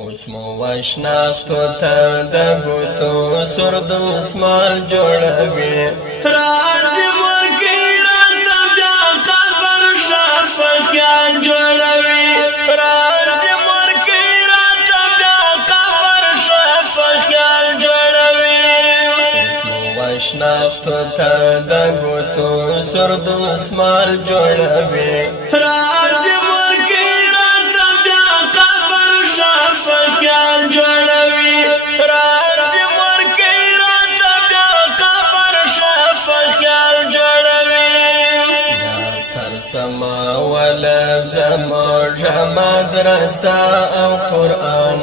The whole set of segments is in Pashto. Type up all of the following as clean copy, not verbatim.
اوس مو وشناختو ته د بوتو سرد اسمال جوړوي راځي ورکی راته بیا قبر شاف خیال جوړوي راځي ورکی راته بیا قبر شاف خیال جوړوي اوس مو وشناختو ته د بوتو سرد اسمال جوړوي راځي ورکی راته بیا قبر شاف خیال جوړوي راځي ورکی راته بیا قبر شاف خیال جوړوي تر سما ولا زموږ مدرسه او قرآن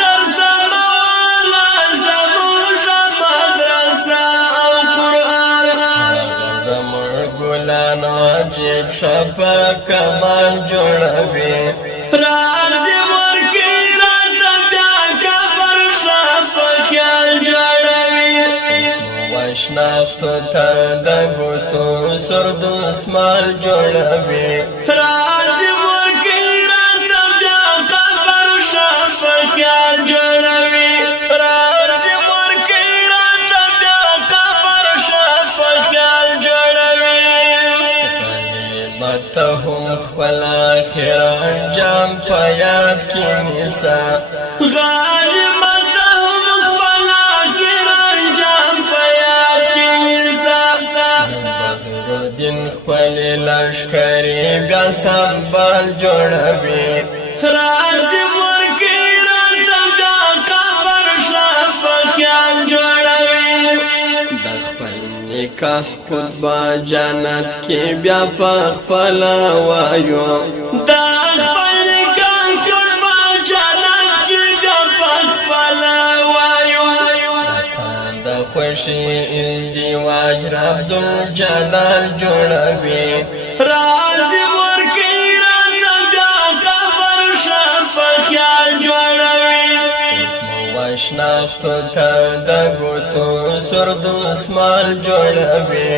تر سما ولا زموږ مدرسه او قرآن زموږ ګلان عجیب شپه کمال جوړوي راځي ورکی راته بیا قبر شاف خیال جوړوي وشناختو ته د بوتو سرد اسمال جوړوي راځي ورکی راته بیا قبر شاف خیال جوړوي راځي ورکی راته بیا قبر شاف خیال جوړوي مته هم خپل اخر انجام په یاد کې نیسه غالب ته هم خپل اخر انجام په یاد کې نیسه بدرالدین خپل لشکرې بیا سنبال جوړوي راځي ورکی راته بیا قبر شاف خیال جوړوي د خپل نکاح خطبه جنت کې بیا په خپل وایو دا خپل نکاح خطبه جنت کې بیا په خپل وایو د خوشي ازدواج رب ذوالجلال جوړوي راځي ورکی راته بیا قبر شاف خیال جوړوي وشناختو ته د بوتو سرد اسمال جوړوي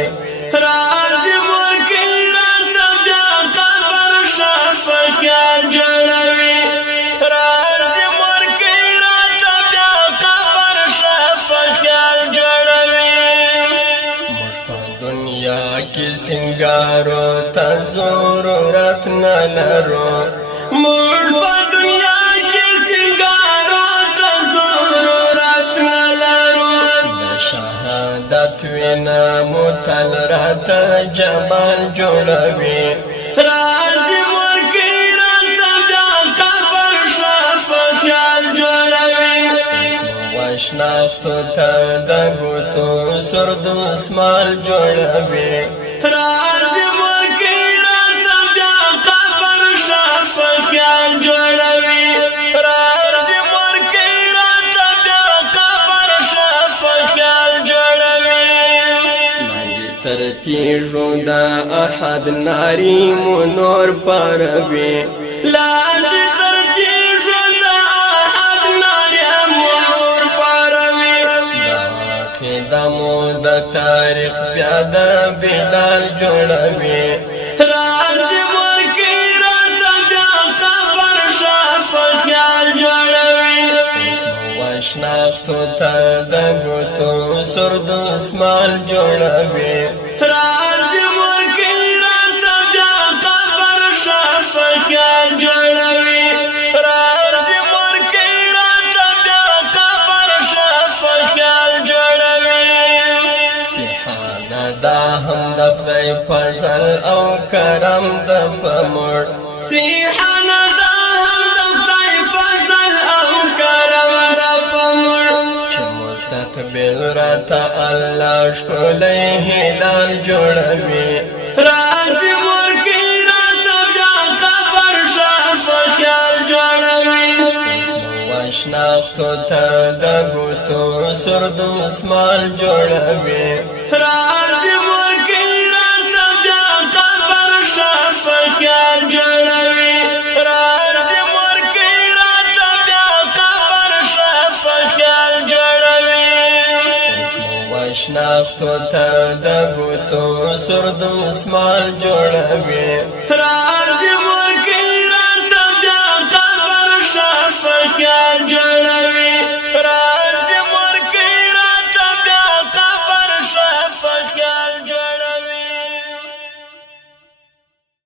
راځي ورکی راته بیا قبر شاف خیال جوړوي راځي ورکی راته بیا قبر شاف خیال جوړوي موږ په دنیا کې سنگارو ته ضرورت نه لرو موږ په دنیا کې سنگارو ته ضرورت نه لرو د شهادت وینا متل راته جمال جوړوي راځي ورکی راته بیا قبر شاف خیال جوړوي وشناختو ته د بوتو سرد اسمال جوړوي راځي ورکی راته بیا قبر شاف خیال جوړوي راځي ورکی راته بیا قبر شاف خیال جوړوي لاندې تر تیږو د احد ناری مو نور پروي لاندې تر تیږو د احد نارې مو نور پاروي قدمو د تاریخ بیا د بلال جوړوي راځي ورکی راته بیا قبر شاف خیال جوړوي وشناختو ته د بوتو سرد اسمال جوړوي راځي ورکی راته بیا قبر شاف خیال جوړوي راځي ورکی راته بیا قبر شاف خیال جوړوي سیحانه دا هم د خدای فضل او کرم د پمړ سیحانه دا هم د خدای فضل او کرم را پمړ چې مستقبل راته الله ښکلی هلال جوړوي راځي ورکی راته بیا قبر شاف خیال جوړوي وشناختو ته د بوتو سرد اسمال جوړوي راځي ورکی راته بیا قبر شاف خیال جوړوي راځي ورکی راته بیا قبر شاف خیال جوړوي وشناختو ته د بوتو سرد اسمال جوړوي